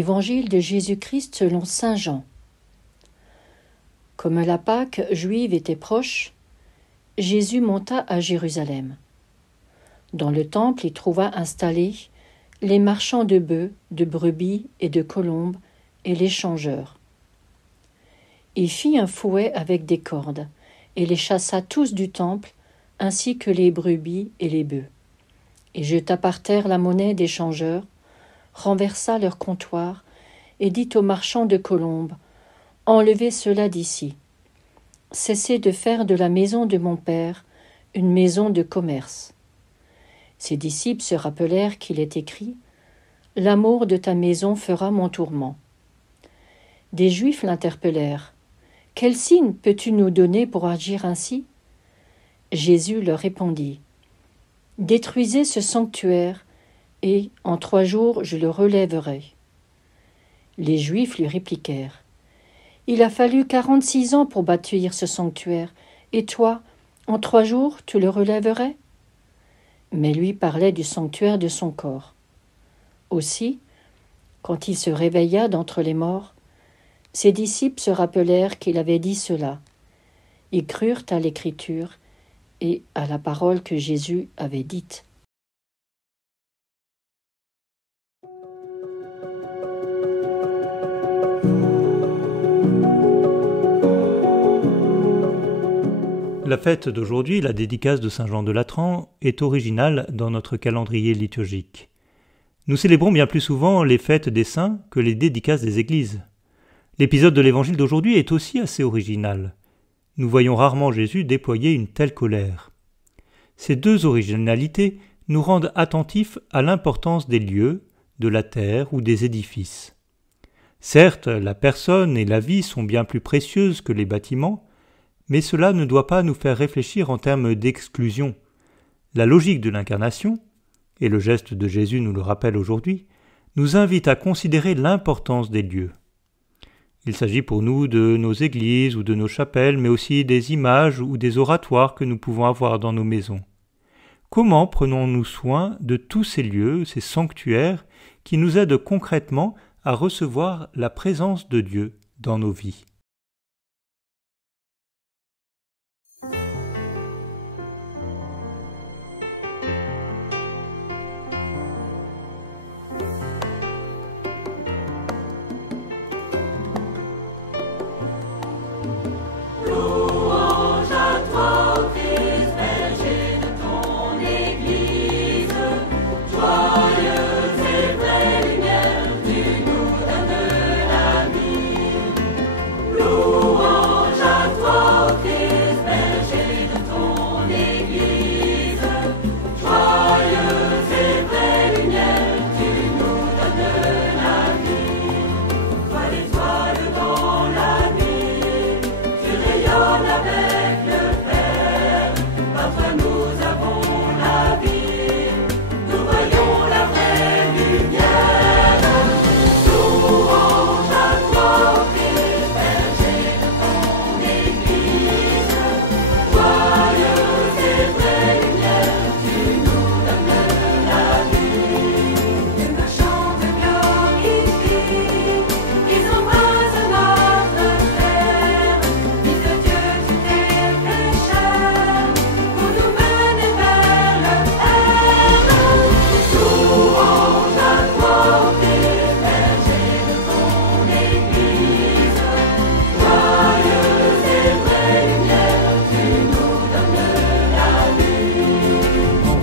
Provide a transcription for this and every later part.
Évangile de Jésus-Christ selon saint Jean. Comme la Pâque juive était proche, Jésus monta à Jérusalem. Dans le temple, il trouva installés les marchands de bœufs, de brebis et de colombes et les changeurs. Il fit un fouet avec des cordes et les chassa tous du temple, ainsi que les brebis et les bœufs. Et jeta par terre la monnaie des changeurs, renversa leur comptoir et dit aux marchands de colombes : « Enlevez cela d'ici. Cessez de faire de la maison de mon Père une maison de commerce. » Ses disciples se rappelèrent qu'il est écrit : « L'amour de ta maison fera mon tourment. » Des Juifs l'interpellèrent : « Quel signe peux-tu nous donner pour agir ainsi ?» Jésus leur répondit : « Détruisez ce sanctuaire, et en 3 jours je le relèverai. » Les Juifs lui répliquèrent : « Il a fallu 46 ans pour bâtir ce sanctuaire, et toi, en 3 jours, tu le relèverais ?» Mais lui parlait du sanctuaire de son corps. Aussi, quand il se réveilla d'entre les morts, ses disciples se rappelèrent qu'il avait dit cela. Ils crurent à l'Écriture et à la parole que Jésus avait dite. La fête d'aujourd'hui, la dédicace de Saint Jean de Latran, est originale dans notre calendrier liturgique. Nous célébrons bien plus souvent les fêtes des saints que les dédicaces des églises. L'épisode de l'évangile d'aujourd'hui est aussi assez original. Nous voyons rarement Jésus déployer une telle colère. Ces 2 originalités nous rendent attentifs à l'importance des lieux, de la terre ou des édifices. Certes, la personne et la vie sont bien plus précieuses que les bâtiments, mais cela ne doit pas nous faire réfléchir en termes d'exclusion. La logique de l'incarnation, et le geste de Jésus nous le rappelle aujourd'hui, nous invite à considérer l'importance des lieux. Il s'agit pour nous de nos églises ou de nos chapelles, mais aussi des images ou des oratoires que nous pouvons avoir dans nos maisons. Comment prenons-nous soin de tous ces lieux, ces sanctuaires, qui nous aident concrètement à recevoir la présence de Dieu dans nos vies ?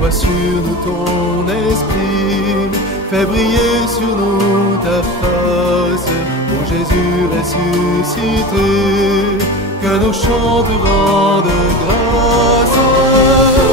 Sur nous ton esprit, fais briller sur nous ta face, ô Jésus ressuscité, que nos chants te rendent grâce.